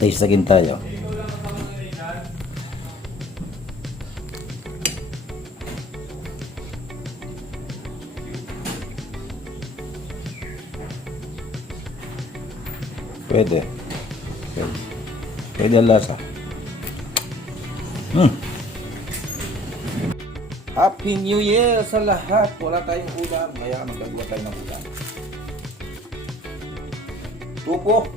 Taste again tayo. Pwede. Pwede ang lasa. Happy New Year sa lahat. Wala tayong ulam, kaya magagawa tayo ng ulam. Tupo.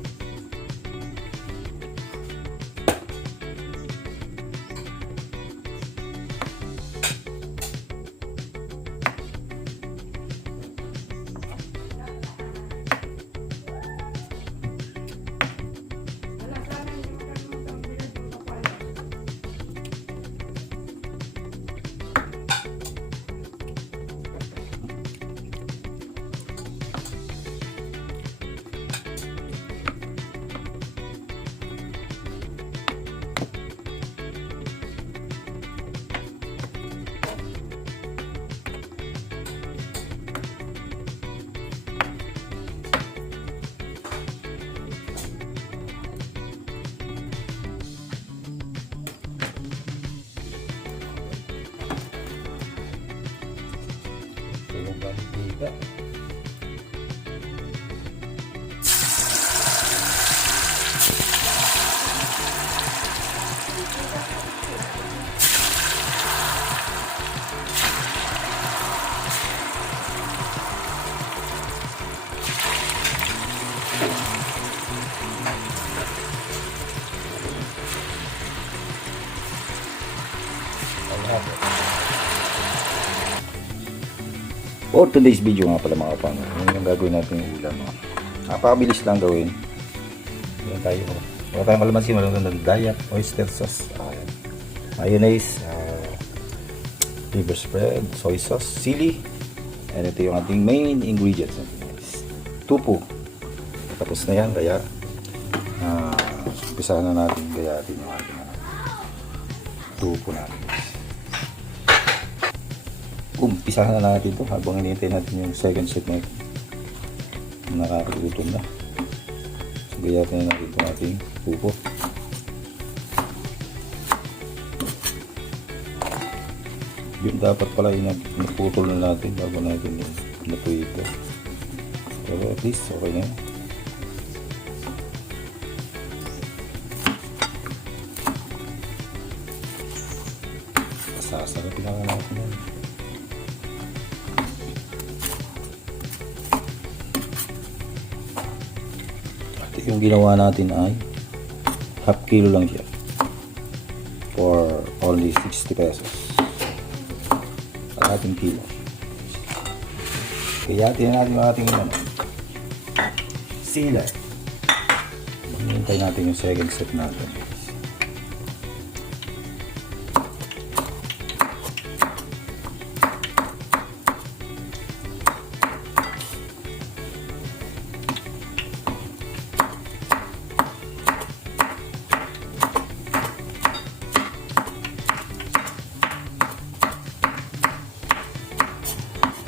Mantika. For today's video nga pala mga kapang, yun yung gagawin natin yung ulam. Napakabilis lang gawin. Wala tayong kalamansi, wala tayong diet, oyster sauce, mayonnaise, liver spread, soy sauce, sili, and ito yung ating main ingredients natin guys. Tupo. Tapos na yan, kaya umpisahan na natin gayatin yung ating tupo natin. Umpisahan na natin ito habang hinihintay natin yung second set na nakakagutom na. So, gayatin na natin itong ating tupo. Yung dapat pala yung naputol na natin bago natin yung napuwi ito. Pero at least okay na. Sasarapin lang natin yan. Yung ginawa natin ay half kilo lang siya for only 60 pesos at ating kilo. Kaya natin yung ating sila. Hintay natin yung second set natin.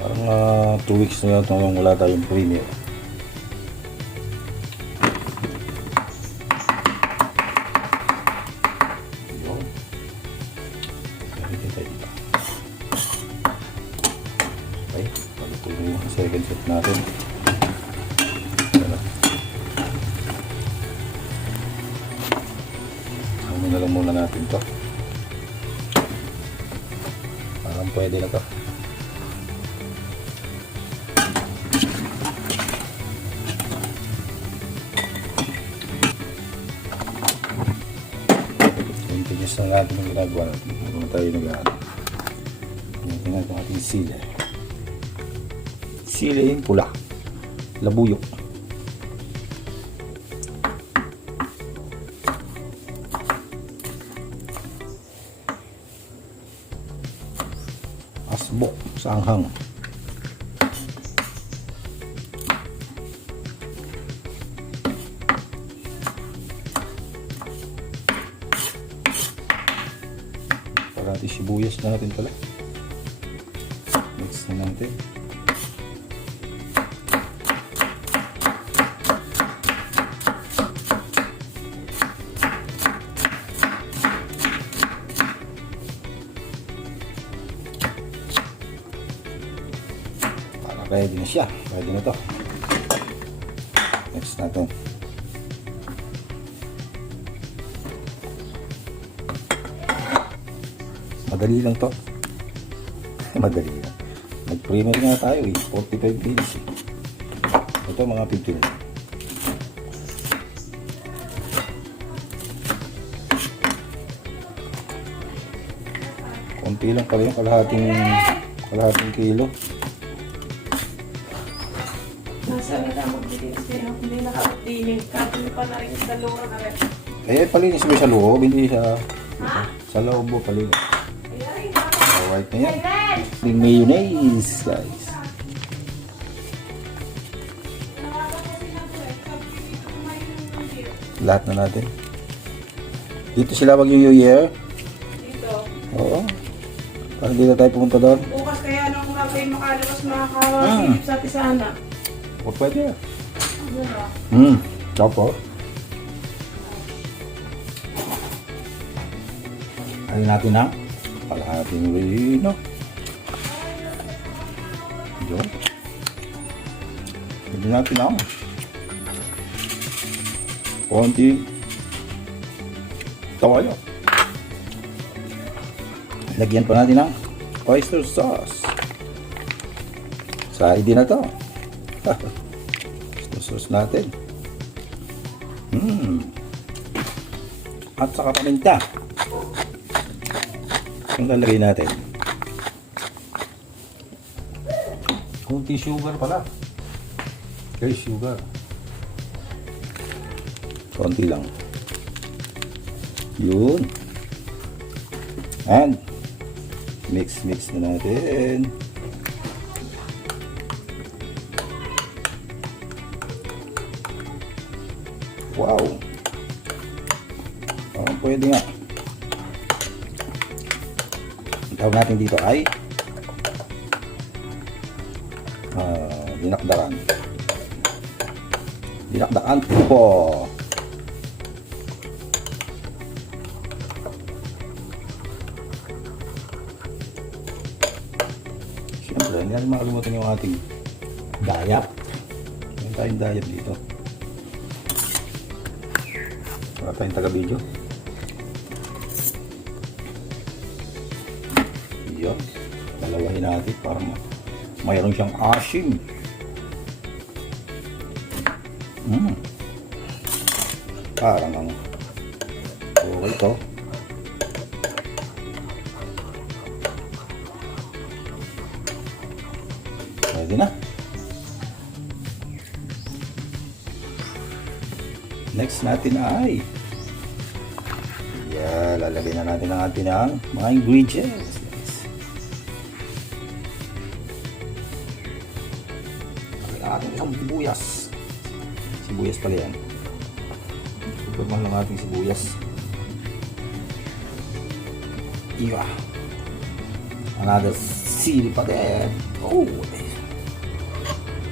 Parang 2 weeks na yun nung wala tayong premiere. Okay, pagtuloy yung second set natin. Ano na lang muna natin to. Parang pwede na to. Continuous na natin yung ginagawa natin. Kung tayo nag-aano. Tingnan natin ang ating sili. Sili yung pula. Labuyok. Asbok sa anghang. Parati sibuyas na natin pala. Mix na natin. ready na siya. Ready na to. Next natin. Madali lang to. Madali lang. Nag-primer nga tayo eh. 45 minutes eh. Ito mga 15 minutes. Konti lang pala yung kalahating kilo. Nasa nila magbilis kayo, hindi nakapatinig. Kapili pa na rin sa dalawa na rin. Eh, palinis mo sa loob, hindi sa... Ha? Sa loob mo palinis. Ayan, Alright na yan. Yung mayonnaise, guys. Lahat na natin. Dito sila mag-year. dito. Oo. Parang hindi na tayo pumunta doon. Bukas kaya nung kayo makalabas makakasilip sa tisana. O pwede. Ano na? Tapos. Ayun natin ang kalahating rino. Diyan. Pwede natin ang konti tawayo. Lagyan pa natin ng oyster sauce. Side din na to. Oyster sauce natin. At saka paminta. Yung lalagay natin. Kunti sugar pala. Okay, sugar. Konti lang. Yun. And mix na natin. Wow. Parang pwede nga. Ang tawag natin dito ay dinakdakan. Dinakdakan po. Siyempre, hindi natin makalimutan yung ating dayap. Meron tayong dayap dito. Wala tayong taga-video. Yan. Dalawahin natin para mayroon siyang asim. Parang ang okay to. Pwede na. Next natin ay lalagay na natin ang ating mga ingredients. Lagay na natin isang sibuyas. Sibuyas pala yan. Super mahal ng ating sibuyas. Iba. Another sili pa din. Oh.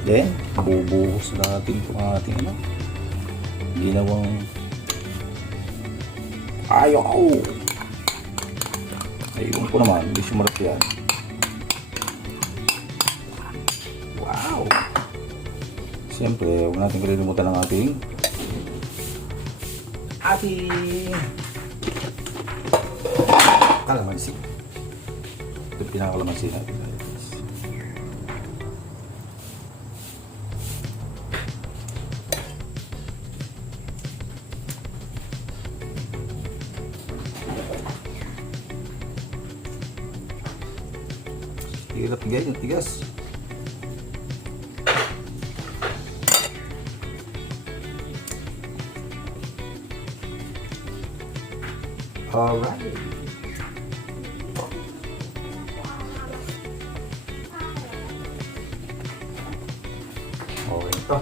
Then, bubuhos natin itong ating ginawang ayaw. Ayun ko naman, hindi sumarap yan. Wow. Siyempre, huwag natin kalilimutan ng ating kalamansi. Ito pinakalamansi natin. Hirap guys, yung tigas. Alright. Okay ito.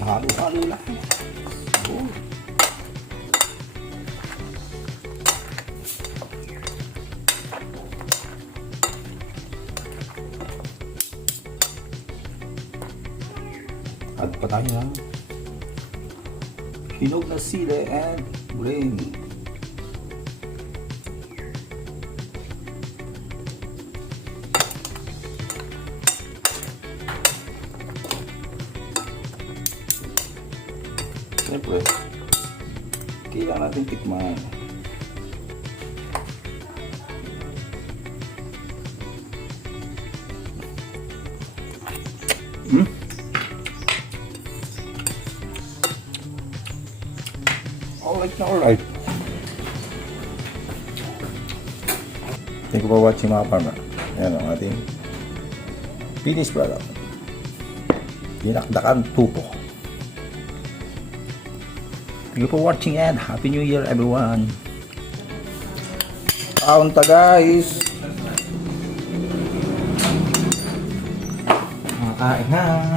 Halo-halo lang. Add pa tayo ng hinog na sili and grain. natin tikman. Alright na alright. Thank you for watching mga farmer. Ayan ang ating finished product. Dinakdakan tupo. Thank you for watching and Happy New Year everyone. Kaunta guys. Kain na.